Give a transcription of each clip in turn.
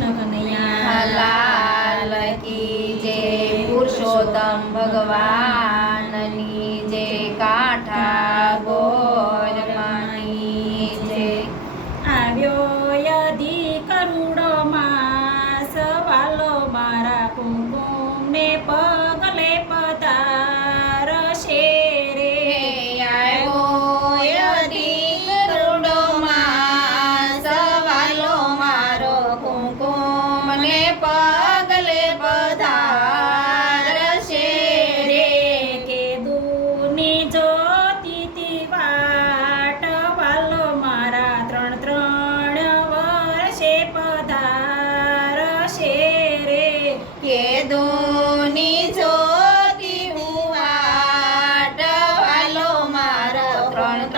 કૃષ્ણ કનૈયા લાલ કી જય પુરુષોત્તમ ભગવાનની જય કાંઠા ગોરમાની જય આવ્યો યધિ કરુણો માસ વાલો મારા કુમકુમને પગલે પધારશે રે આવ્યો યધિ કરુણો માસ વાલો મારો કુમકુમને પગલે પધારશે રે કે દૂરની જ્યોતિથી વાટ વાલો મારા ત્રણ વર્ષે પધારશે રે કે દોની જ્યોતિ વાટ વાલો મારો ત્રણ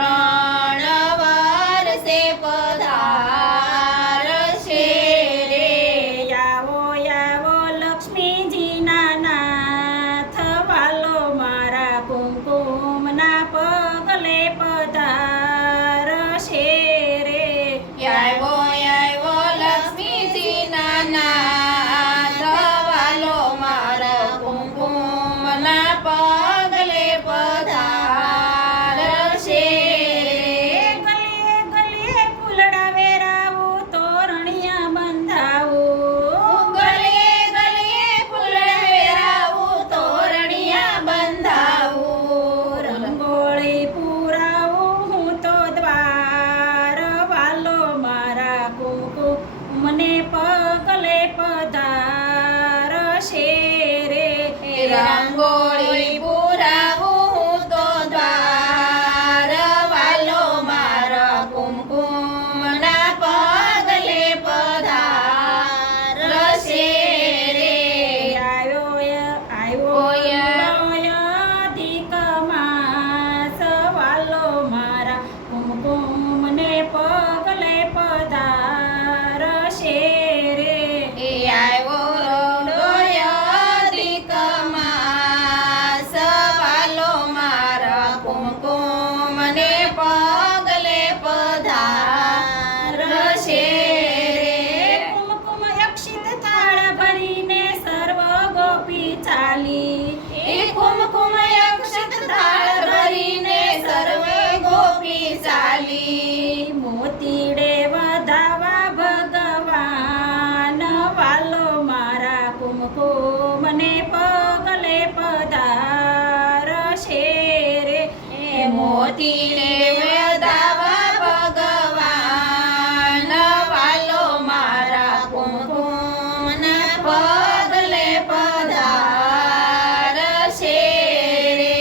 વર્ષે પધારશે રે આવો આવો લક્ષ્મીજીના નાથ વાલો મારા કુમકુમના પગલે પધારશે રે આવ્યો લક્ષ્મીજીના નાથ વાલો મારા કુમકુમના પગલે પધારશે રે ગલીએ ગલીએ ફૂલડા વેરાવું તોરણિયા બંધાવું ગલીએ ગલીએ ફૂલડા વેરાવું તોરણિયા બંધાવું રંગોળી પુરાવું હું તો દ્વાર વાલો મારા કુમકુમને પગલે પધારશે રે રંગોળી પુરાવું તો દ્વાર વાલો મારા કુમકુમના પગલે પધારશે રે આવ્યો અધિક માસ વાલો મારા કુમકુમને પગલે પધારશે રે આવ્યો અધિક માસ વાલો મારા કુમકુમને પગલે પધારશે રે કુમકુમ અક્ષિત થાળ ભરીને સર્વ ગોપી ચાલી એ કુમકુમ અક્ષત થાળ ભરીને સર્વે ગોપી ચાલી મોતીડે વધાવા ભગવાન વાલો મારા કુમકુમને પગલે પધારશે રે મોતીને વધાવા ભગવાન વાલો મારા કુમકુમના પગલે પધારશે રે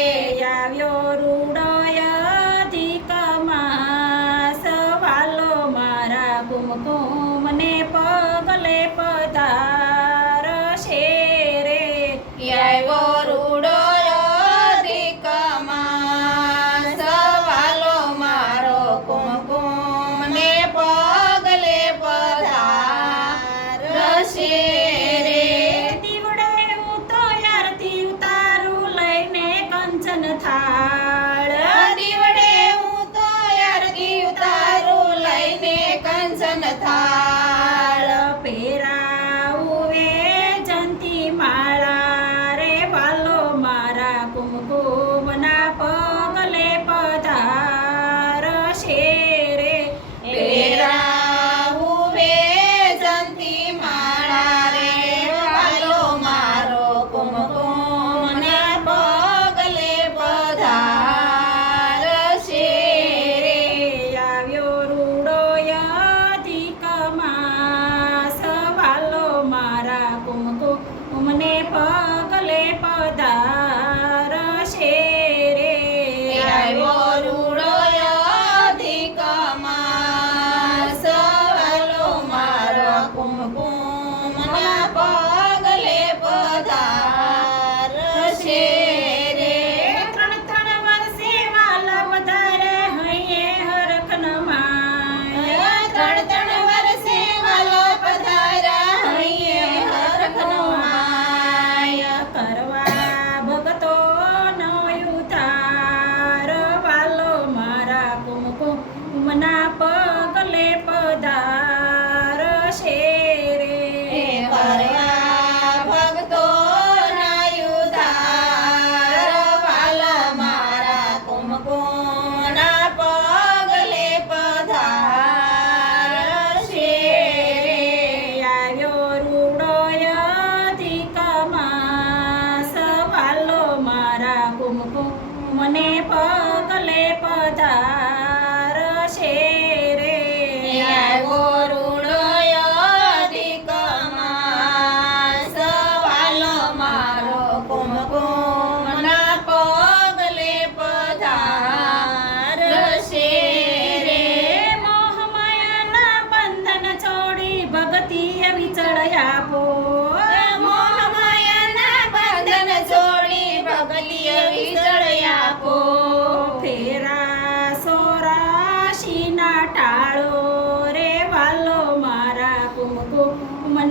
આવ્યો રૂડોય અધિક માસ વાલો મારા કુમકુમને પગલે પધારશે રે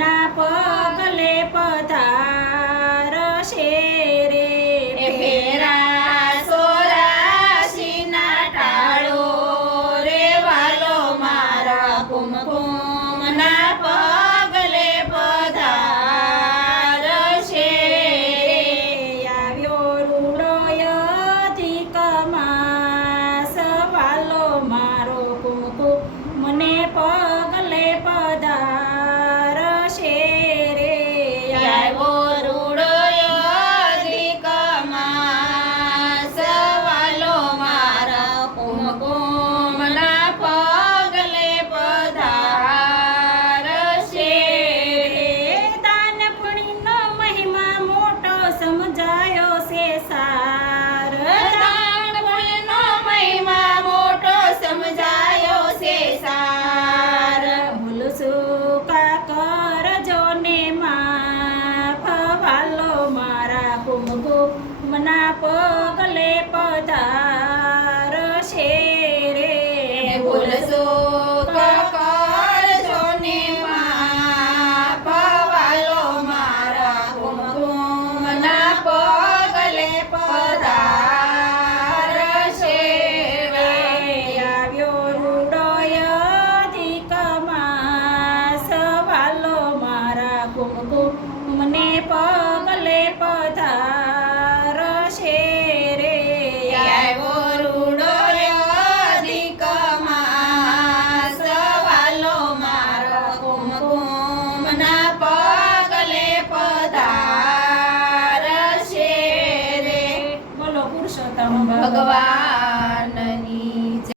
ના